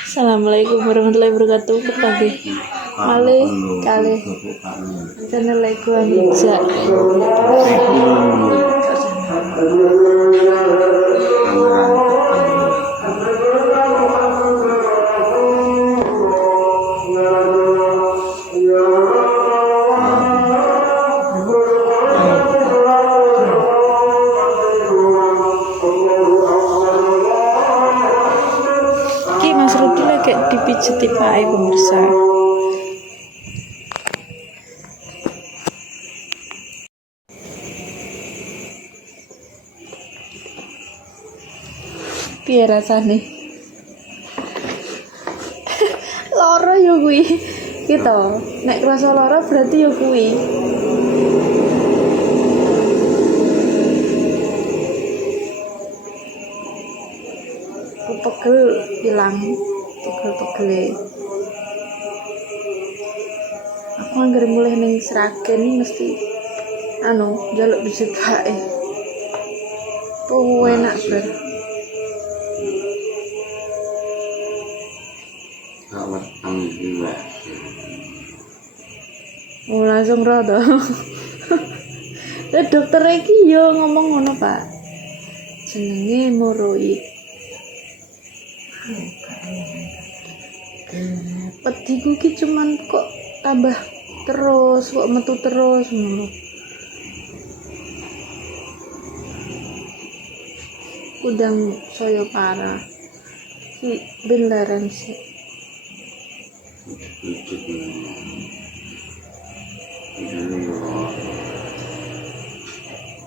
Assalamualaikum warahmatullahi wabarakatuh. Pagi kali channel Lego Hija. Mas Rudi lagi dipijeti Pak pemirsa. Piye rasane? Lara yo kuwi. Gitu. Nek krasa lara berarti yo kuwi. Pegel hilang, pegel-pegele. Aku anggere mulai ning Sragen iki mesti njaluk pijet kae. Tuh enak ber. Langsung rada. Dokter iki yo ngomong ngono, Pak. Jenenge hemoroid. Pediku ki cuman kok tambah terus, kok metu terus ngono. Udang saya parah. Ki beneran sih.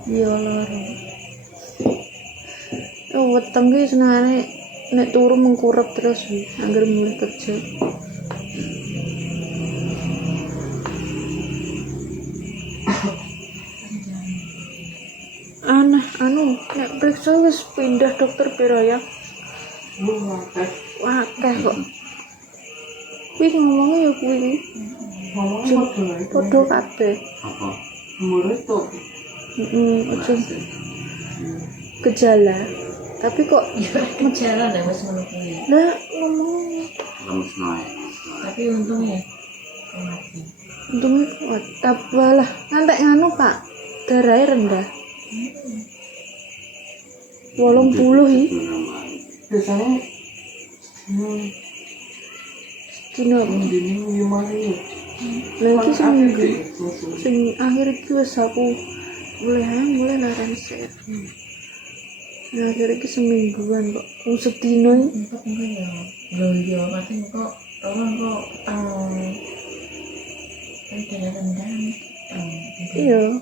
Ya loro. Weteng ki senengane nek turu mengkurep terus angger mulai kerja. Nek periksa wis pindah dokter piro ya? Akeh kok. Kuwi ngomongnya ya kuwi. Podo kabeh. Apa? Murid to. Gejala. Tapi kok gejala lah wis ngono kuwi. Lah ngomong lemes nae. Tapi untungnya kuat. Untungnya kuat. Tabalah ngantek nganu Pak. Darahnya rendah. 80 iki. Biasanya dino gimana? Lagi seminggu. Sing akhir iki wis aku mulai laran set. Nah, akhirnya ke semingguan kok. Sedino iki. Enggak ya. Lho iya, pasti kok tolong kok rendah. Iya.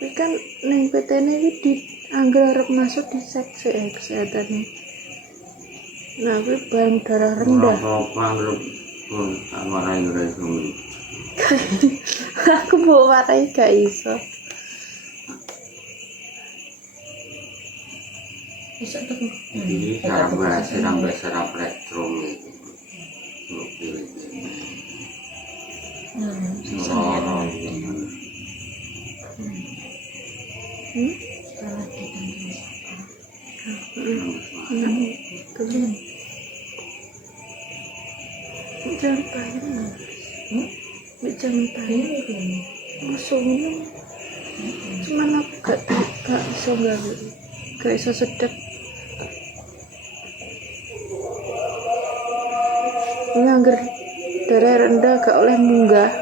Tapi kan neng PT-ne iki di anggar arep masuk di seksi kesehatannya. Nah, kuwi barang darah rendah. Aku mau warai gak iso. Bisa tuh. Ini serap elektron itu. Jangan tanya. Jangan tanya. Musuhnya. Cuman aku gak bisa sedap. Ini anggar darah rendah gak oleh munggah.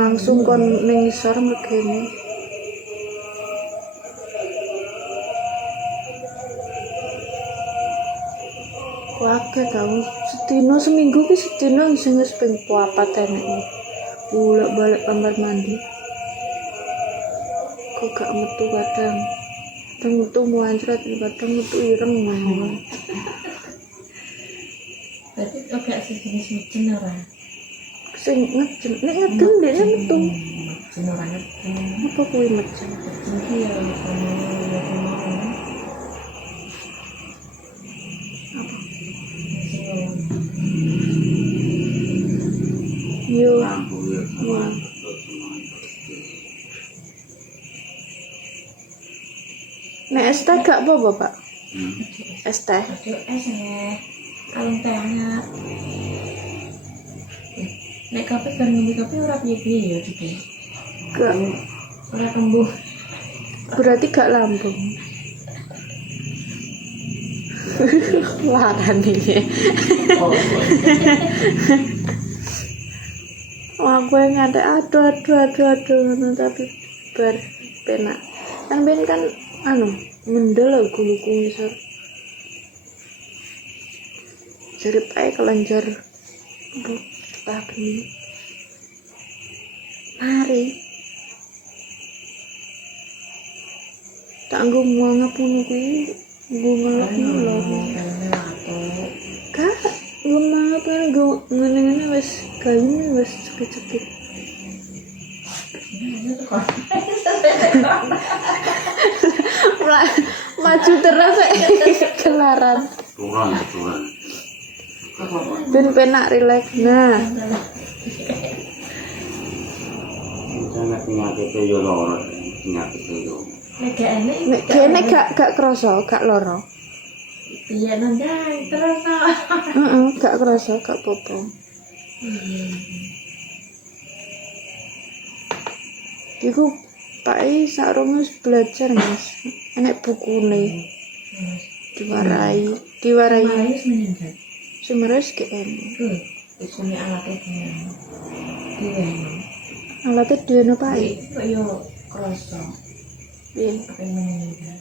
Langsung kon ning isor mrene. Wae tau sedina seminggu ki sedina sing wis ping 4 eneke. Bolak-balik kamar mandi. Kok gak metu kadang metu muancrat, kadang metu ireng ngono. Berarti agak sejenis mecen ora? Sing ngeden, nek ngeden dene metu. Mecen ora ngeden. Apa kuwi mecen? Iki ya Yo. Nek es teh gak apa-apa, Pak. Hmm. Es teh. Aduh, es ya. Kalung teh hangat. Nek kopi kan ngombe kopi ora piye-piye ya gitu. Gak, Ora kembuh. berarti gak lambung. Larang nih. Oh. Wah, gue ngadek aduh ngono, tapi bar penak. Kan ben kan mendel gulu kumisar. Jerip ae kelenjar. Tapi mari tak nggo ngapun kuwi nggo ngelok kak nggo ngapun nggo ngene-ngene wis gayune wis cekit-cekit maju terus kelaran Turun. ben penak rileks. Nah Sangat penyakit yo loro, penyakit yo. Nek kene gak krasa, gak loro. iya nandang terus. Gak krasa, gak apa-apa. Iku Pak sarunge belajar, Mas. Enek bukune. Diwarai Marius meninggal. Sumeres GM. Tuh, isune alatnya diweno. Alatnya dhewe Pak. Kok yo kroso. Piye? Apa yang meninggal?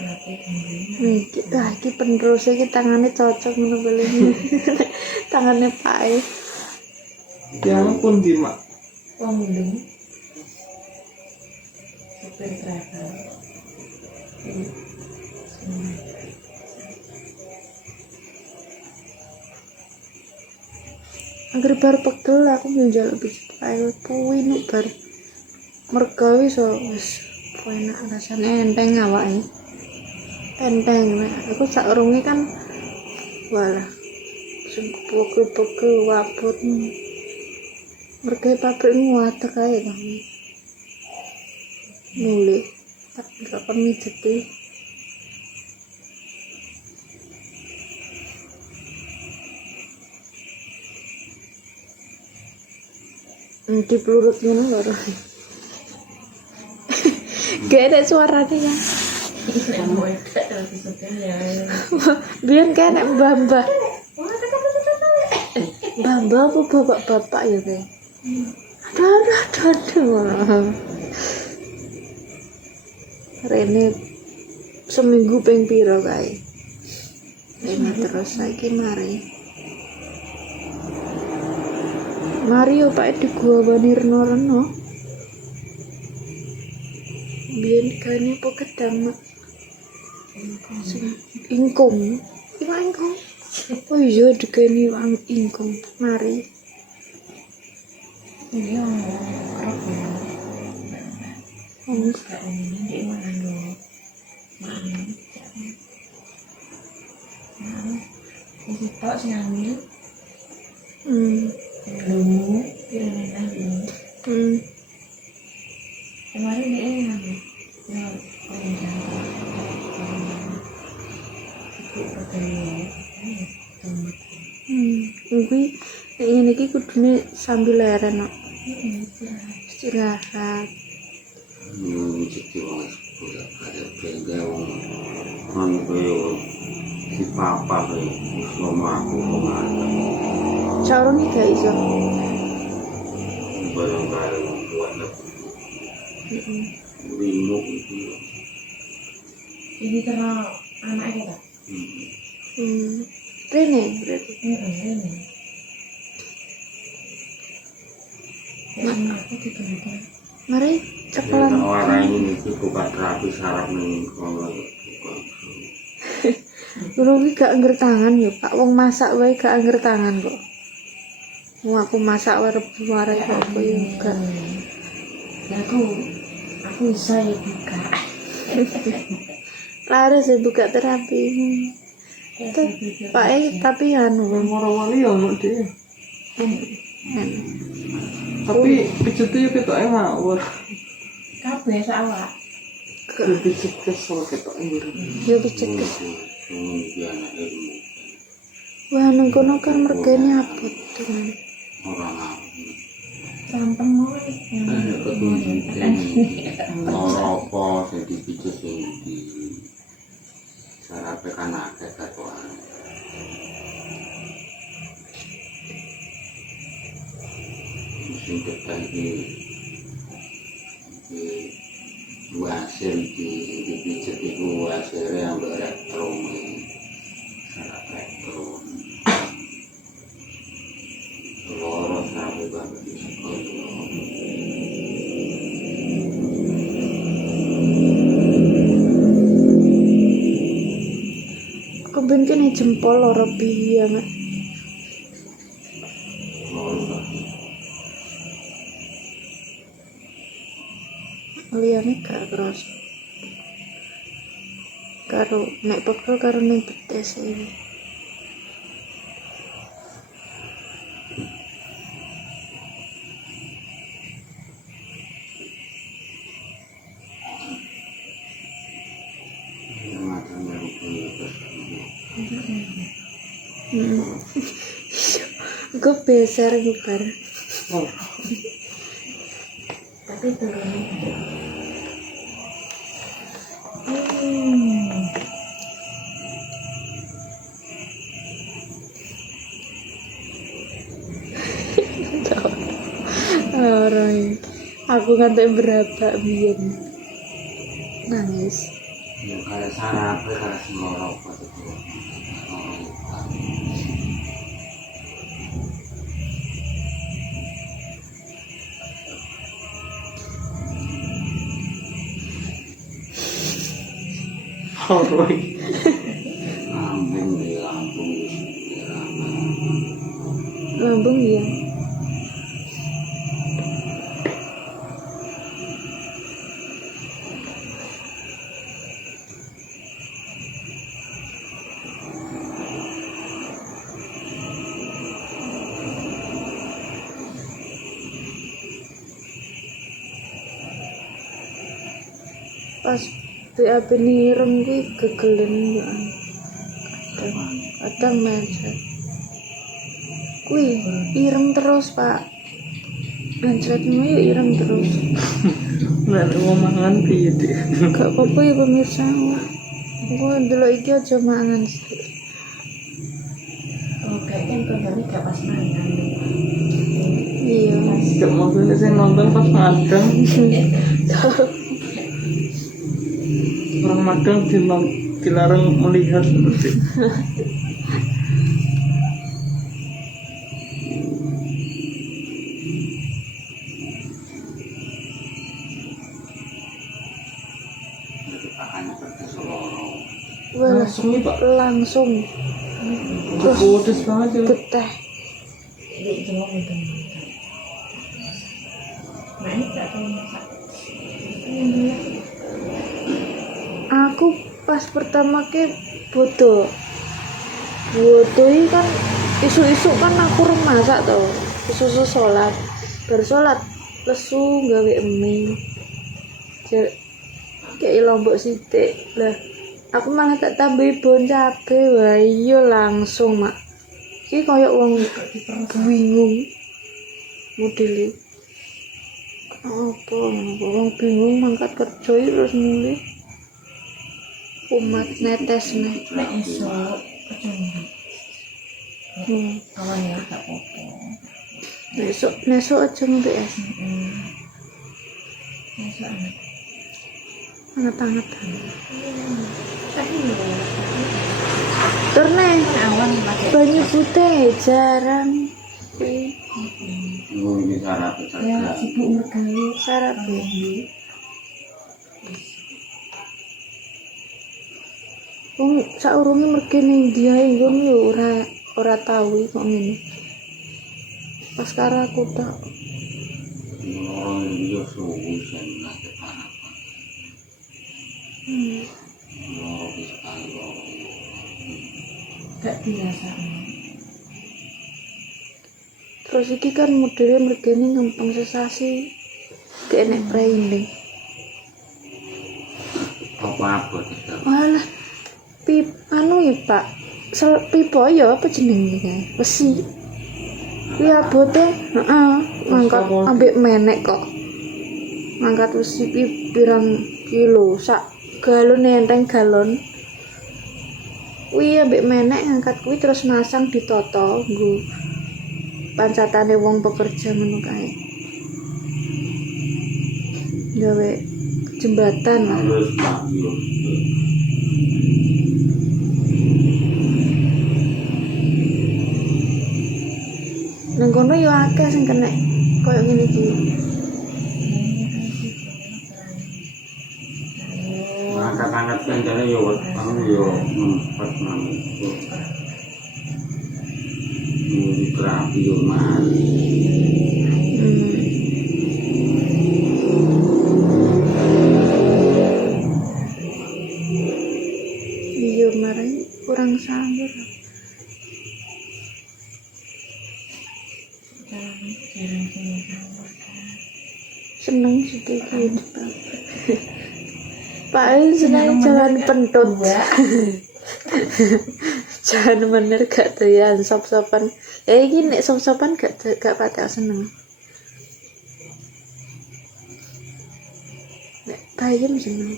Alatnya diweno. Iki penerus iki tangane cocok ngono beli. Tangane Pak. Ya pun di mak. Pemulung. Supir travel. Angger bar pegel aku njaluk pijit ae kuwi nuk bar mergo wis enak rasane enteng awake. Enteng nek aku sakurunge kan walah sing pegel wabut. Mergo pabrik nguatek ae kan. Mulih tak kon mijeti. Di pelurut ngono lho. Gak ada suaranya ya. Kamu itu terus sebetulnya. Biar kayak nek mbah-mbah. Mbah-mbah apa bapak-bapak ya kayak. Aduh. Rene seminggu ping piro kae. Rene terus saiki mari. Mario Pak di gua Banirno Reno. Biyen kene po kedang ingkung. Iwak ingkung. Oh iya dikene iwak ingkung. Mari. Iya, kerap ya. Kayak ini di mana lo? Mana? Ini tok sing hamil. Belum, pilih lagi. Kemarin dia hamil. Ya, Kuwi nek ngene iki kudune sambil leren kok. Istirahat. Yo jadi wong sekolah ada pegang kan koyo si papa sama aku kemana Saurunge gak iso. barang-barang buat bingung itu. ini terlalu anak kita. Rene berarti. Ini. Ini aku tiba-tiba. Mari Kalau cepelan. orang ini buka terapi saraf nih kalau Kulo iki gak angger tangan ya, Pak. Wong masak wae gak angger tangan kok. Wong aku masak wae rebu wae apa ya gak. Ya aku bisa ya buka. Laris ya buka terapi. Pak tapi anu Moro-moro ya ono dhewe. Tapi pijetnya yo ketoke ngawur. Kabeh sak awak. Lebih cekes soal ketok ini. yo dicekes. Kemudian ilmu Wah nang kono kan mergane abot tenan. orang apa Rampeng mau yang ada ketunjukan orang apa yang dipicu yang di sarape kan akeh katoan musim depan di hasil dipijet itu hasilnya yang berektron sarap elektron loro sarape banget di sekolah. Keben kene jempol loro piye mak. Liyane gak kerasa. Karo nek pegel karo ning betes iki. Gue besar gitar. Oh, tapi turunnya Orang aku ngantuk berapa biyen. Nangis. Ya kayak sarape kayak semorok atau horor. lambung di lambung di Lambung ya. Pas BAB nireng ki gegelen ya. Kadang mencret. Kuwi ireng terus, Pak. Mencretmu ya ireng terus. Nek mau mangan piye, Dik? Gak apa-apa ya pemirsa. Gue ndelok iki aja mangan sih. oh kayaknya kembali gak pas mangan Iya. Gak mau pilih saya nonton pas madang. Orang madang dilarang melihat seperti. akan pergi seloro Wah, Langsung nih, Pak. langsung Pedes banget ya. geteh. jadi cuma untuk nah ini gak tahu masak Aku pas pertama ke bodoh ini kan isu-isu kan aku masak tau isu-isu sholat bersolat lesu gawe mie kayak lombok sitik lah aku malah tak tambahi bon cabe wah iya langsung mak iki koyo wong bingung modele apa wong bingung mangkat kerja iki terus mulai umat netes nih. nek esok kecemburuan kawan ya gak apa-apa Nesok aja ngombe es. esok anak Anget-anget. tapi Turne awan pakai banyu putih jarang. ini sarape ya cerdas sibuk mergawe Sarap ya. Wong saurunge mergi ning dia nggon yo ora tau kok ngene. Pas karo aku tak orang dia suhu sen nate harapan loro bisa kali loro gak biasa terus iki kan modelnya mergane ngempeng sesasi gak enek praine. apa tetap. Walah, anu ya Pak, pipa ya apa jenenge kae? Besi. Kuwi abote, ngangkat ambek menek kok. Ngangkat besi pirang kilo, sak galon enteng galon. Kuwi ambek menek ngangkat kuwi terus masang ditoto nggo pancatane wong pekerja ngono kae. Gawe jembatan lah. Harus maju. Nang kono yo akeh sing kena koyo ngene iki. Angkat-angkat pencane yo anu yo ngempet nang itu. Ini terapi yo mari. Iya marang kurang sanggup. Seneng sih kayak gitu Pak ini seneng jalan pentut jangan bener gak doyan sop-sopan ini nek sop-sopan gak patek seneng nek bayam seneng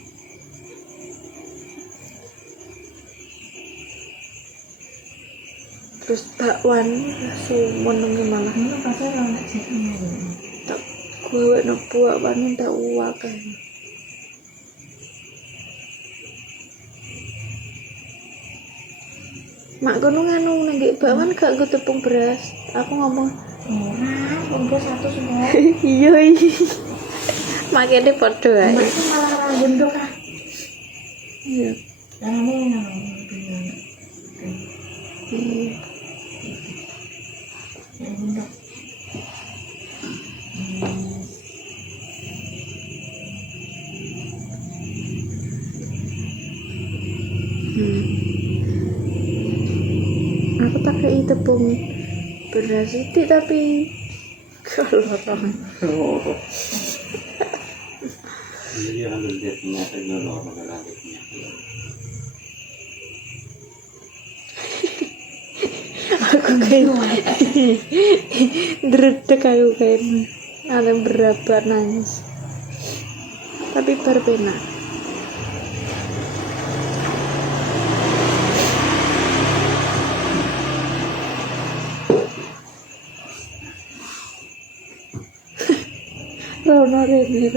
terus bakwan sumoneng malah Ini pasti orang nak ceknya tak gue nak buat banin tak uak kan mak gunung anu nenggi bakwan gak gue tepung beras aku ngomong Orang, kumpul satu semua. iya makanya podo aja Itu malah orang gendok lah. iya Yang ini yang gendok. aku pakai tepung beras itu tapi kalau orang Iya kan dia ternyata loro ora punya. aku kayak dredeg aku kayak ada berapa nangis tapi berbeda Rono Rene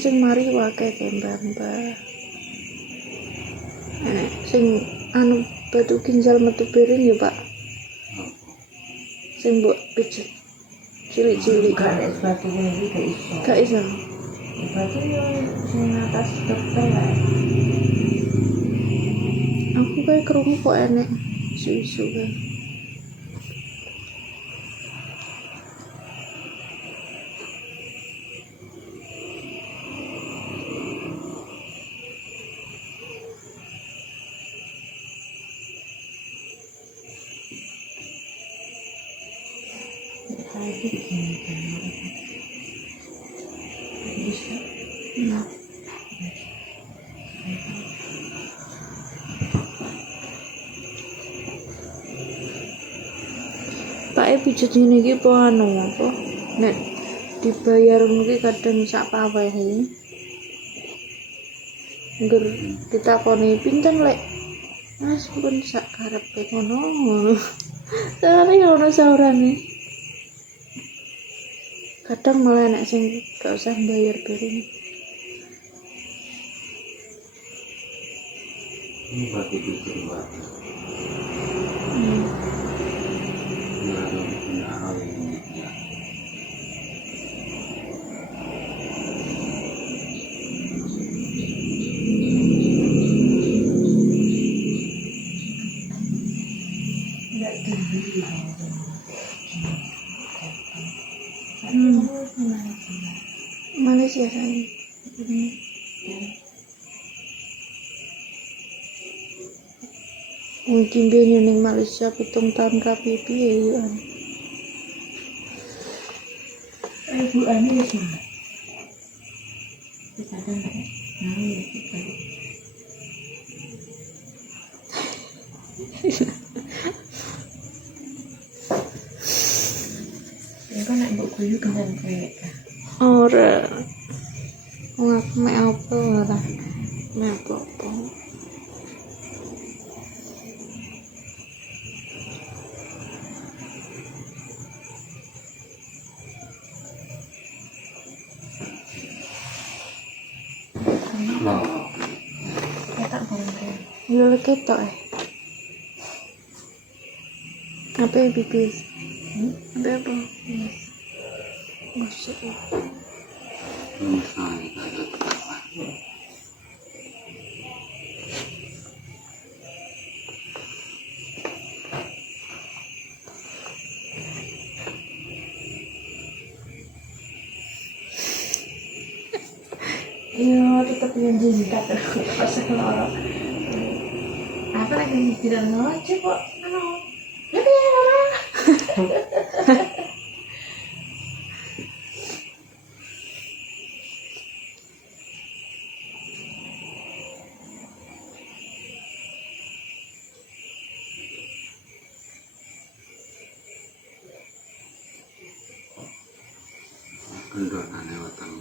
sing mari wae kembang-mbang sing anu batu ginjal metu piring ya Pak sing mbok pijet cilik-cilik Gak ada sepatu ini gak gak iso. iso Sepatu yang atas dokter lah. aku kayak kerungu kok enek isu-isu kan Tadi gini kan. Bisa. Pak pijet ngene iki apa anu apa nek dibayar mungkin kadang sak pawehe ngger ditakoni pinten lek Mas pun sak karepe ngono sare ono saurane kadang malah nek sing gak usah bayar piring Ini bagi pikir buat. Enggak tinggi. Malaysia saya mungkin dia ning Malaysia 7 tahun KPP ya Ribuan ya sih. Kita ada nggak? Nah, ya kita. Ini kan nak buku yuk kan kayak. Ora. Wong aku mek apa ora. Mek apa. Kita boleh. Yo lek ketok Apa ya bibis? Apa apa? Masuk. Iya, tetap yang jidat pas kelorok. Apa lagi tidak ngoceh kok? Anu, ya lah. Kendorane weteng.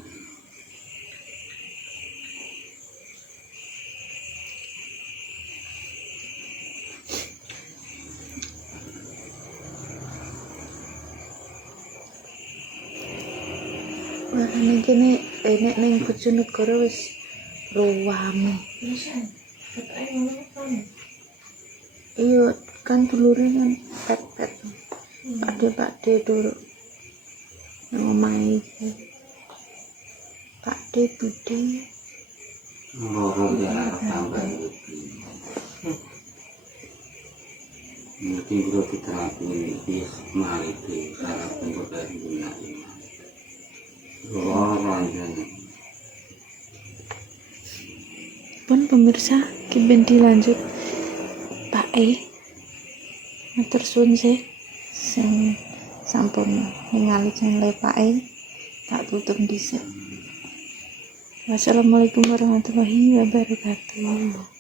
Warane kene enek ning Bojonegoro wis ruwame. Bisa. Kita ngomong kan. Iya, kan dulure kan pet-pet. Pakde dulu. Nang omahe iki. Pakde bude. Loro ya tambah iki. Mungkin bro diterapi iki malih cara bentuk dari dunia ini. Pun pemirsa, kiben dilanjut Pak matur suwun sing sampun ningali channel Pak tak tutup dhisik. Wassalamualaikum warahmatullahi wabarakatuh.